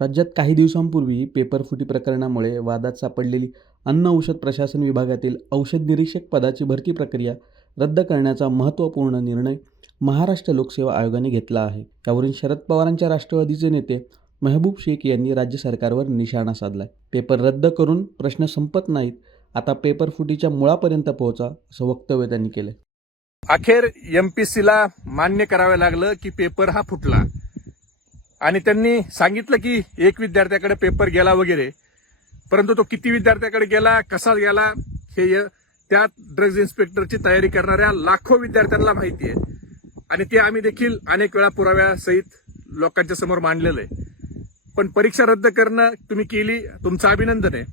राज्यात काही दिवसांपूर्वी पेपरफुटी प्रकरणामुळे वादात सापडलेली अन्न औषध प्रशासन विभागातील औषध निरीक्षक पदाची भरती प्रक्रिया रद्द करण्याचा महत्त्वपूर्ण निर्णय महाराष्ट्र लोकसेवा आयोगाने घेतला आहे. यावरून शरद पवारांच्या राष्ट्रवादीचे नेते मेहबूब शेख यांनी राज्य सरकारवर निशाणा साधलाय. पेपर रद्द करून प्रश्न संपत नाहीत, आता पेपरफुटीच्या मुळापर्यंत पोहोचा, असं वक्तव्य त्यांनी केलं. अखेर एमपीसीला मान्य करावं लागलं की पेपर हा फुटला आणि त्यांनी सांगितलं की एक विद्यार्थ्याकडे पेपर गेला वगैरे, परंतु तो किती विद्यार्थ्याकडे गेला, कसा गेला, हे त्या ड्रग्ज इन्स्पेक्टरची तयारी करणाऱ्या लाखो विद्यार्थ्यांना माहिती आहे आणि ते आम्ही देखील अनेक वेळा पुराव्यासहित लोकांच्या समोर मांडलेलं आहे. पण परीक्षा रद्द करणं तुम्ही केली, तुमचं अभिनंदन आहे.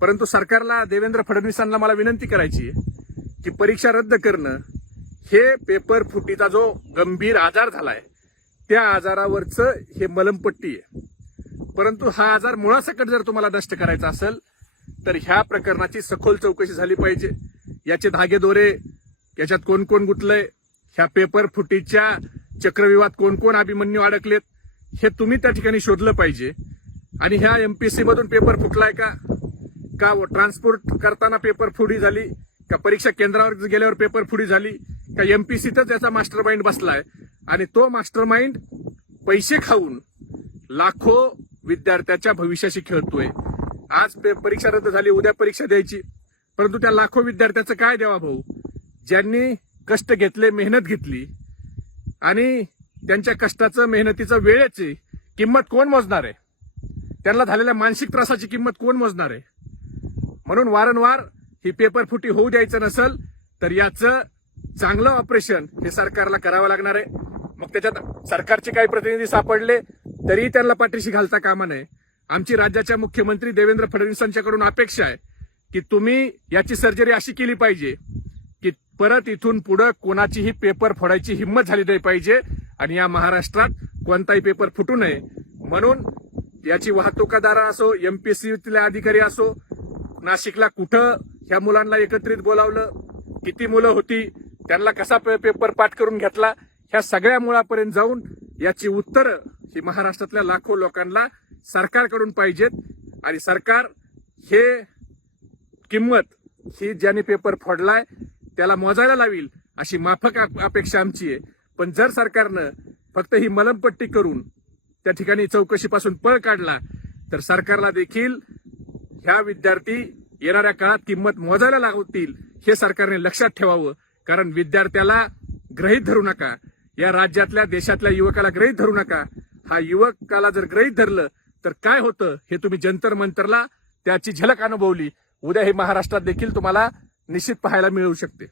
परंतु सरकारला, देवेंद्र फडणवीसांना मला विनंती करायची आहे की परीक्षा रद्द करणं हे पेपर फुटीचा जो गंभीर आजार झालाय त्या आजारावरचं हे मलमपट्टी आहे. परंतु हा आजार मुळासकट जर तुम्हाला नष्ट करायचा असेल तर ह्या प्रकरणाची सखोल चौकशी झाली पाहिजे. याचे धागेदोरे, याच्यात कोण कोण गुंतलंय, ह्या पेपर फुटीच्या चक्रव्यूहात कोण कोण अभिमन्यू अडकलेत, हे तुम्ही त्या ठिकाणी शोधलं पाहिजे. आणि ह्या एमपीएससी मधून पेपर फुटलाय का ट्रान्सपोर्ट करताना पेपर फुटी झाली, का परीक्षा केंद्रावर गेल्यावर पेपर फुटी झाली, का एमपीसीतच याचा मास्टर माइंड बसलाय आणि तो मास्टर माइंड पैसे खाऊन लाखो विद्यार्थ्याच्या भविष्याशी खेळतोय. आज परीक्षा रद्द झाली, उद्या परीक्षा द्यायची, परंतु त्या लाखो विद्यार्थ्याचं काय देवा भाऊ, ज्यांनी कष्ट घेतले, मेहनत घेतली आणि त्यांच्या कष्टाचं, मेहनतीचं, वेळेची किंमत कोण मोजणार आहे? त्यांना झालेल्या मानसिक त्रासाची किंमत कोण मोजणार आहे? म्हणून वारंवार ही पेपर फुटी होऊ द्यायचं नसेल तर याचं चांगलं ऑपरेशन हे सरकारला करावं लागणार आहे. मग त्याच्यात सरकारचे काही प्रतिनिधी सापडले तरी त्यांना पाठीशी घालता कामा नये. आमची राज्याच्या मुख्यमंत्री देवेंद्र फडणवीसांच्याकडून अपेक्षा आहे की तुम्ही याची सर्जरी अशी केली पाहिजे की परत इथून पुढे कोणाचीही पेपर फोडायची हिंमत झाली नाही पाहिजे आणि या महाराष्ट्रात कोणताही पेपर फुटू नये. म्हणून याची वाहतूकदार असो, एमपीएससीतल्या अधिकारी असो, नाशिकला कुठं ह्या मुलांना एकत्रित बोलावलं, किती मुलं होती, त्यांना कसा पेपर पाठ करून घेतला, ह्या सगळ्या मुळापर्यंत जाऊन याची उत्तरं ही महाराष्ट्रातल्या लाखो लोकांना सरकारकडून पाहिजेत. आणि सरकार हे किंमत ही ज्याने पेपर फोडलाय त्याला मोजायला लावील अशी माफक अपेक्षा आमची आहे. पण जर सरकारनं फक्त ही मलमपट्टी करून त्या ठिकाणी चौकशीपासून पळ काढला तर सरकारला देखील ह्या विद्यार्थी येणाऱ्या काळात किंमत मोजायला लागतील हे सरकारने लक्षात ठेवावं. कारण विद्यार्थ्याला गृहीत धरू नका, या राज्यातल्या, देशातल्या युवकाला गृहीत धरू नका. हा युवकाला जर गृहीत धरलं तर काय होतं हे तुम्ही जंतर मंतरला त्याची झलक अनुभवली. उद्या हे महाराष्ट्रात देखील तुम्हाला निश्चित पाहायला मिळू शकते.